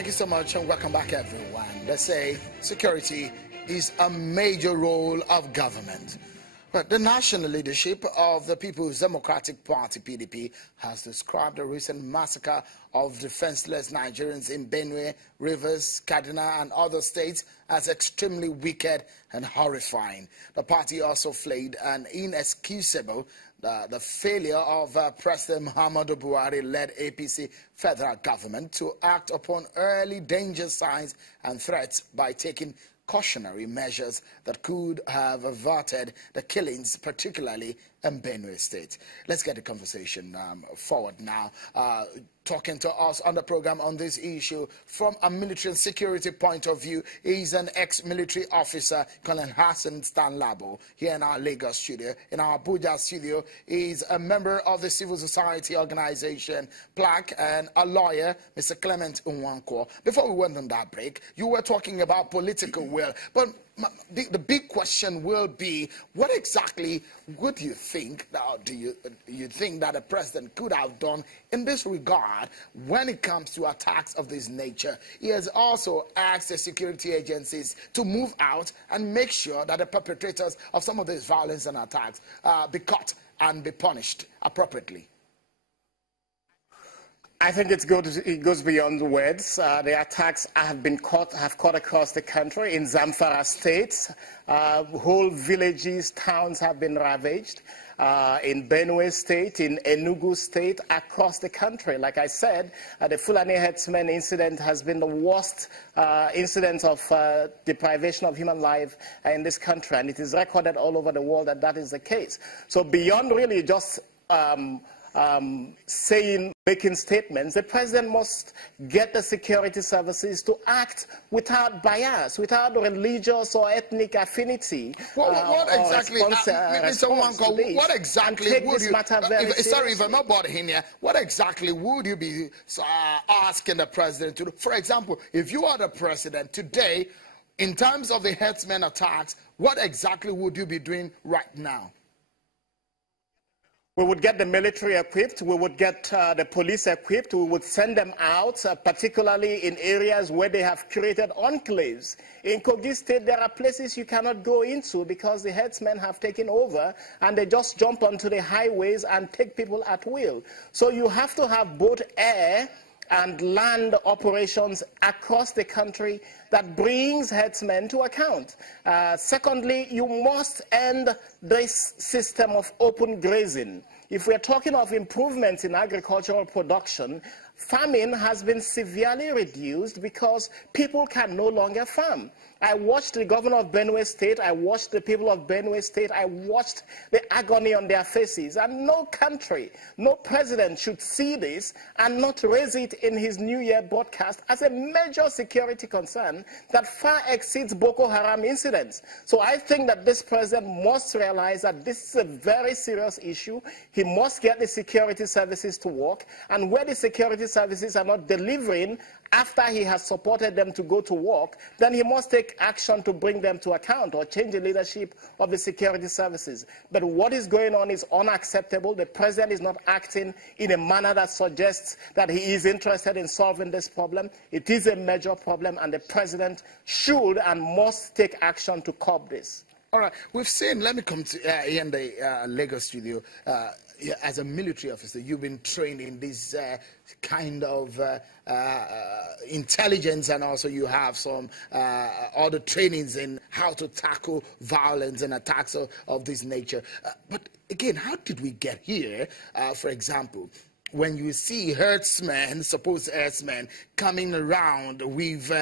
Thank you so much and welcome back, everyone. They say security is a major role of government. But the national leadership of the People's Democratic Party, PDP, has described the recent massacre of defenseless Nigerians in Benue, Rivers, Kaduna, and other states as extremely wicked and horrifying. The party also flagged an inexcusable the failure of President Muhammadu Buhari-led APC federal government to act upon early danger signs and threats by taking cautionary measures that could have averted the killings, particularly in Benue State. Let's get the conversation forward now. Talking to us on the program on this issue from a military and security point of view is an ex-military officer, Colonel Hassan Stanlabo, here in our Lagos studio. In our Abuja studio is a member of the civil society organization, PLAC, and a lawyer, Mr. Clement Nwankwo. Before we went on that break, you were talking about political will, but the big question will be, what exactly would you think, do you think that the president could have done in this regard when it comes to attacks of this nature? He has also asked the security agencies to move out and make sure that the perpetrators of some of these violence and attacks be caught and be punished appropriately. I think it goes beyond the words. The attacks have caught across the country. In Zamfara State, whole villages, towns have been ravaged. In Benue State, in Enugu State, across the country. Like I said, the Fulani herdsmen incident has been the worst incident of deprivation of human life in this country, and it is recorded all over the world that that is the case. So beyond really just making statements, the president must get the security services to act without bias, without religious or ethnic affinity. What exactly, Mr. Nwankwo, what exactly would you, sorry if I'm not bothering here, what exactly would you be asking the president to do? For example, if you are the president today, in terms of the herdsmen attacks, what exactly would you be doing right now? We would get the military equipped, we would get the police equipped, we would send them out, particularly in areas where they have created enclaves. In Kogi State, there are places you cannot go into because the herdsmen have taken over and they just jump onto the highways and take people at will. So you have to have both air and land operations across the country that brings herdsmen to account. Secondly, you must end this system of open grazing. If we're talking of improvements in agricultural production, farming has been severely reduced because people can no longer farm. I watched the governor of Benue State, I watched the people of Benue State, I watched the agony on their faces. And no country, no president should see this and not raise it in his New Year broadcast as a major security concern that far exceeds Boko Haram incidents. So I think that this president must realize that this is a very serious issue. He must get the security services to work, and where the security services are not delivering after he has supported them to go to work, then he must take action to bring them to account or change the leadership of the security services. But what is going on is unacceptable. The president is not acting in a manner that suggests that he is interested in solving this problem. It is a major problem, and the president should and must take action to curb this. All right, we've seen, let me come to here in the Lagos studio. As a military officer, you've been trained in this kind of intelligence, and also you have some other trainings in how to tackle violence and attacks of this nature. But again, how did we get here? For example, when you see herdsmen, supposed herdsmen, coming around with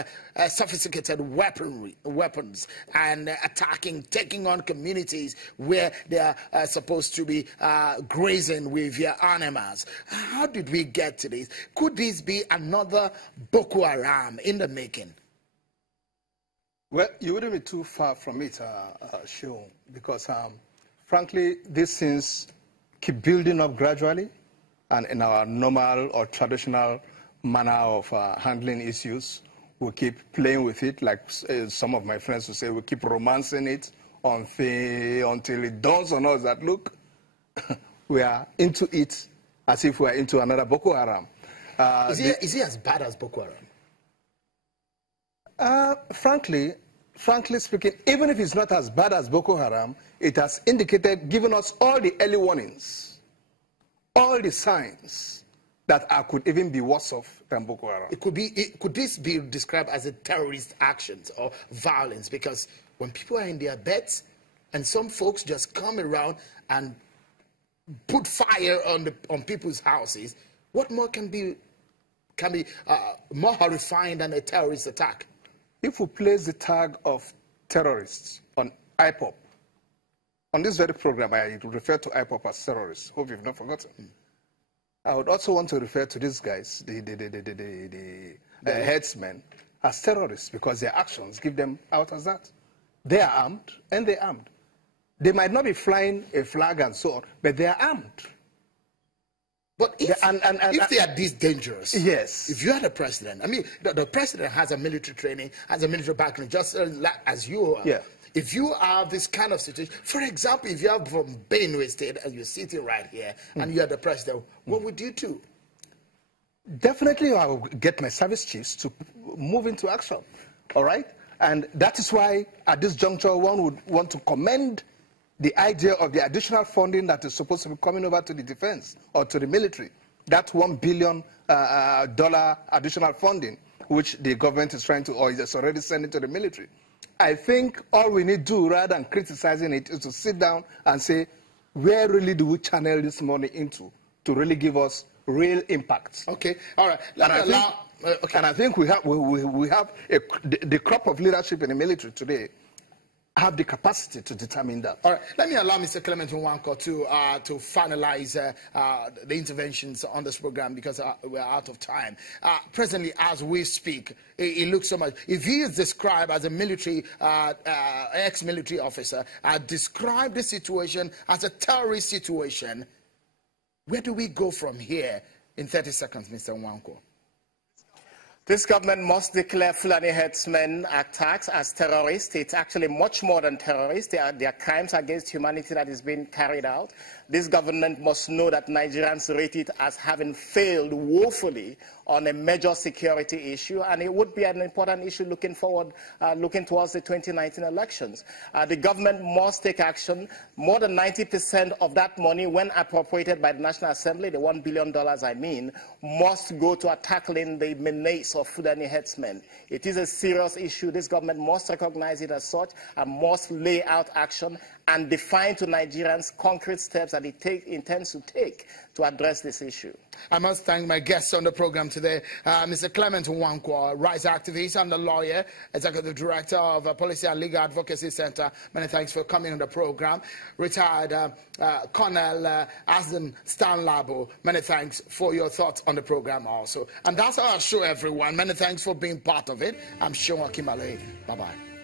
sophisticated weapons and attacking, taking on communities where they are supposed to be grazing with their animals. How did we get to this? Could this be another Boko Haram in the making? Well, you wouldn't be too far from it, Sean, because frankly, these things keep building up gradually. And in our normal or traditional manner of handling issues, we keep playing with it, like some of my friends would say, we keep romancing it until it dawns on us that, look, we are into it as if we are into another Boko Haram. Is he as bad as Boko Haram? Frankly speaking, even if it's not as bad as Boko Haram, it has indicated, given us all the early warnings, all the signs that could even be worse off than Boko Haram. Could this be described as a terrorist action or violence? Because when people are in their beds and some folks just come around and put fire on people's houses, what more can be more horrifying than a terrorist attack? If we place the tag of terrorists on IPOP, on this very program, I refer to IPOP as terrorists. Hope you've not forgotten. I would also want to refer to these guys, the headsmen, as terrorists because their actions give them out as that. They are armed and they're armed. They might not be flying a flag and so on, but they are armed. But if they are this dangerous, yes. If you are the president, I mean, the president has a military training, has a military background, just as you are. Yeah. If you have this kind of situation, for example, if you are from Benue State and you're sitting right here and you are the president, what would you do? Definitely, I will get my service chiefs to move into action. All right? And that is why, at this juncture, one would want to commend the idea of the additional funding that is supposed to be coming over to the defense or to the military. That $1 billion additional funding, which the government is trying to, or is already sending to the military. I think all we need to do, rather than criticizing it, is to sit down and say, where really do we channel this money into to really give us real impact? Okay, all right. And I think we have the crop of leadership in the military today have the capacity to determine that. All right, let me allow Mr. Clement Nwankwo to finalize the interventions on this program because we're out of time. Presently, as we speak, it looks so much. If he is described as a military, ex-military officer, describe the situation as a terrorist situation, where do we go from here in 30 seconds, Mr. Nwankwo? This government must declare Fulani herdsmen attacks as terrorists. It's actually much more than terrorists. They are crimes against humanity that is being carried out. This government must know that Nigerians rate it as having failed woefully on a major security issue, and it would be an important issue looking forward, looking towards the 2019 elections. The government must take action. More than 90% of that money, when appropriated by the National Assembly, the $1 billion I mean, must go to tackling the menace of Fulani herdsmen. It is a serious issue. This government must recognize it as such and must lay out action and define to Nigerians concrete steps that it intends to take to address this issue. I must thank my guests on the program today, Mr. Clement Nwankwo, rights activist and a lawyer, Executive Director of Policy and Legal Advocacy Center. Many thanks for coming on the program. Retired Colonel Asden Stanlabo, many thanks for your thoughts on the program also. And that's our show, everyone. Many thanks for being part of it. I'm Sean Akimale. Bye-bye.